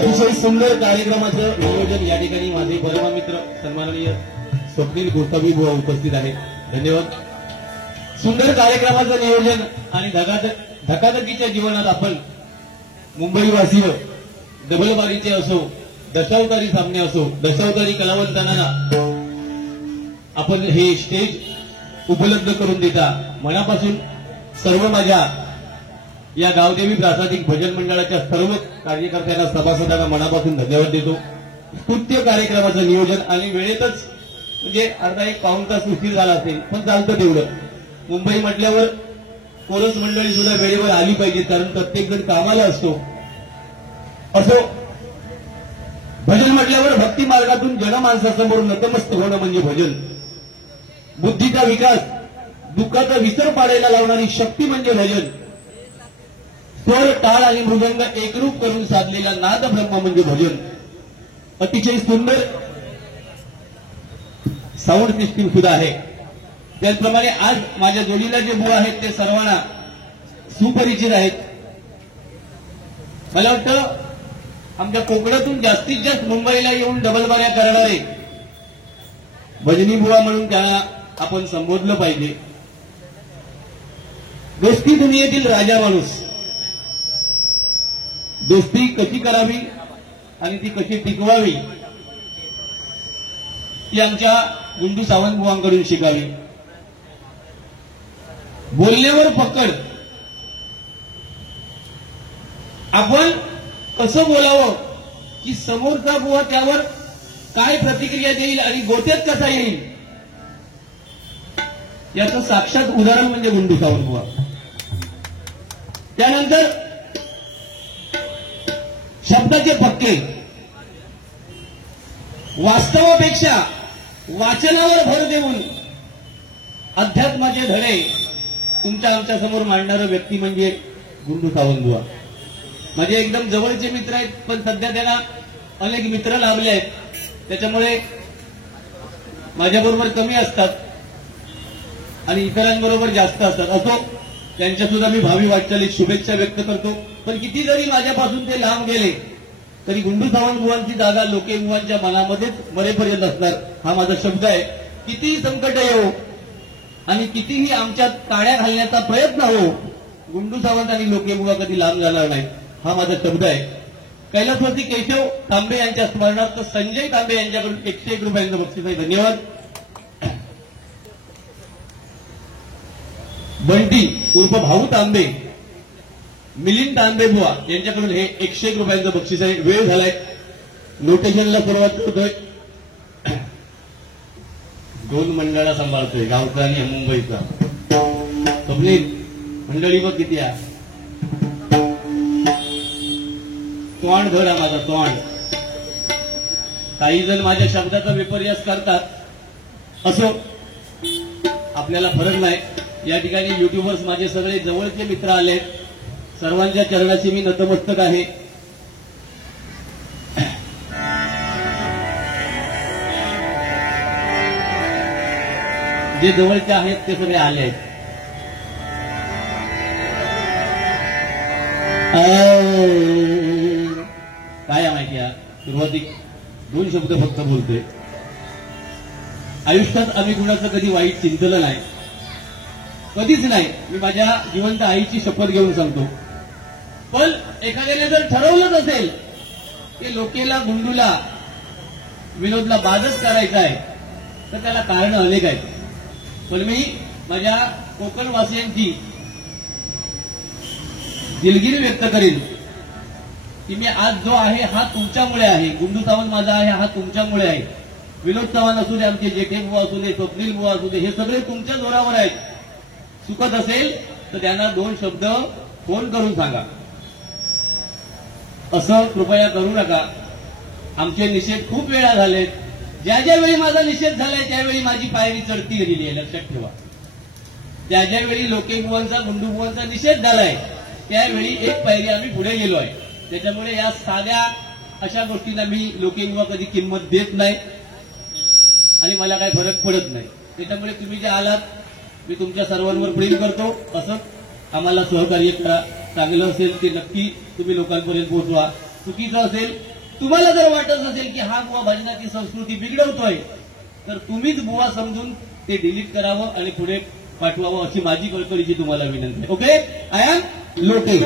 अतिशय सुंदर कार्यक्रमाचं नियोजन या ठिकाणी माझे परममित्र सन्माननीय स्वप्नील गोसावी बुवा उपस्थित आहेत. धन्यवाद. सुंदर कार्यक्रमाचं नियोजन आणि धकाधकीच्या जीवनात आपण मुंबईवासीय डबलबारीचे असो, दशावतारी सामने असो, दशावतारी कलावंतांना आपण हे स्टेज उपलब्ध करून देता मनापासून सर्व माझ्या या गावदेवी प्रासादिक भजन मंडळाच्या सर्व कार्यकर्त्यांना, सभासदांना मनापासून धन्यवाद देतो. स्तुत्य कार्यक्रमाचं नियोजन आणि वेळेतच म्हणजे अर्धा एक पाऊण तास उशीर झाला असेल पण चालतं तेवढं. मुंबई म्हटल्यावर कोरस मंडळी सुद्धा वेळेवर आली पाहिजे, कारण प्रत्येक जण कामाला असतो. असो, भजन म्हटल्यावर भक्ती मार्गातून जनमानसासमोर नतमस्तक होणं म्हणजे भजन. बुद्धीचा विकास, दुःखाचा विसर पाडायला लावणारी शक्ती म्हणजे भजन. स्वर, टाळ आणि मृदंग एकरूप करून साधलेला नाद ब्रह्म म्हणजे भजन. अतिशय सुंदर साऊंड सिस्टीम सुद्धा आहे. त्याचप्रमाणे आज माझ्या जोडीला जे बुवा आहेत ते सर्वांना सुपरिचित आहेत. मला वाटतं आमच्या कोकणातून जास्तीत जास्त मुंबईला येऊन डबलबाऱ्या करणारे भजनी बुवा म्हणून त्यांना आपण संबोधलं पाहिजे. दोस्ती दुनियेतील राजा माणूस. दोस्ती कशी करावी आणि ती कशी टिकवावी ती आमच्या गुंडू सावंत बुवांकडून शिकावी. बोलण्यावर पकड. आपण कसं बोलावं की समोरचा बुवा त्यावर काय प्रतिक्रिया देईल आणि गोत्यात कसा येईल याचं साक्षात उदाहरण म्हणजे गुंडू सावंत बुवा. त्यानंतर शब्दाचे पक्के. वास्तवापेक्षा वाचनावर भर देऊन अध्यात्माचे धडे तुमच्या आमच्या समोर मांडणारं व्यक्ती म्हणजे गुंडू सावंत बुवा. माझे एकदम जवळचे मित्र आहेत, पण सध्या त्यांना अनेक मित्र लाभले आहेत, त्याच्यामुळे माझ्याबरोबर कमी असतात आणि इतरांबरोबर जास्त असतात. असो, त्यांच्या सुद्धा मी भावी वाटचालीत शुभेच्छा व्यक्त करतो. पण किती जरी माझ्यापासून ते लांब गेले तरी गुंडू सावंत बुवांची जागा लोके बुवांच्या मनामध्येच मरेपर्यंत असणार, हा माझा शब्द आहे. कितीही संकट येऊ आणि कितीही आमच्यात काड्या घालण्याचा प्रयत्न हो, गुंडू सावंत आणि लोके बुवा कधी लांब जाणार नाही, हा माझा शब्द आहे. कैलासवासी केशव तांबे यांच्या स्मरणार्थ संजय तांबे यांच्याकडून 101 रुपयांचं बक्षीस आहे. धन्यवाद. बंटी उर्फ भाऊ तांबे, मिलिंद तांबे बुवा यांच्याकडून हे 101 रुपयांचं बक्षीस आहे. वेळ झालाय, नोटेशनला सुरुवात करतोय. 2 मंडळा सांभाळतोय, गावचा आणि मुंबईचा. स्वप्नील मंडळी बघ किती आहे. तोंड धरा माझा तोंड. काही जण माझ्या शब्दाचा विपर्यास करतात. असो, आपल्याला फरक नाही. या ठिकाणी युट्यूबर्स माझे सगळे जवळचे मित्र आलेत, सर्वांच्या चरणाशी मी नतमस्तक आहे. जे जवळचे आहेत ते सगळे आले आहेत. काय माहिती आहे, सुरुवातीक 2 शब्द फक्त बोलतोय. आयुष्यात आम्ही कुणाचं कधी वाईट चिंतलं नाही, कधीच नाही. मी माझ्या जिवंत आईची शपथ घेऊन सांगतो. पण एखाद्याने जर ठरवलंच असेल की लोकेला, गुंडूला, विनोदला बादच करायचा आहे तर त्याला कारण अनेक आहेत. पण मी माझ्या कोकणवासियांची दिलगिरी व्यक्त करेन की मी आज जो आहे हा तुमच्यामुळे आहे. गुंडू सावंत माझा आहे हा तुमच्यामुळे आहे. विनोद चव्हाण असू दे, आमचे जेठे बुवा असू दे, स्वप्नील बुवा असू दे, हे सगळे तुमच्या जोरावर आहेत. चुकत असेल तर त्यांना 2 शब्द फोन करून सांगा. असं कृपया करू नका. आमचे निषेध खूप वेळा झालेत. ज्या ज्यावेळी माझा निषेध झालाय त्यावेळी माझी पायरी चढती गेलेली आहे, लक्षात ठेवा. ज्या ज्यावेळी लोके बुवांचा, गुंडू बुवांचा निषेध झालाय त्यावेळी एक पायरी आम्ही पुढे गेलो आहे. त्याच्यामुळे या साध्या अशा गोष्टींना मी लोके बुवा कधी किंमत देत नाही आणि मला काही फरक पडत नाही. त्याच्यामुळे तुम्ही जे आलात मी तुमच्या सर्वांवर प्रेम करतो. असं आम्हाला सहकार्य करा. चांगलं असेल ते नक्की तुम्ही लोकांपर्यंत पोहोचवा. चुकीचं असेल, तुम्हाला जर वाटत असेल की हा बुवा भजनाची संस्कृती बिघडवतोय, तर तुम्हीच बुवा समजून ते डिलीट करावं आणि पुढे पाठवावं अशी माझी कळकळीची तुम्हाला विनंती आहे. Okay, I am Lote.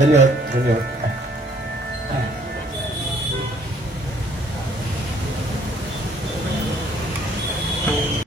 धन्यवाद धन्यवाद.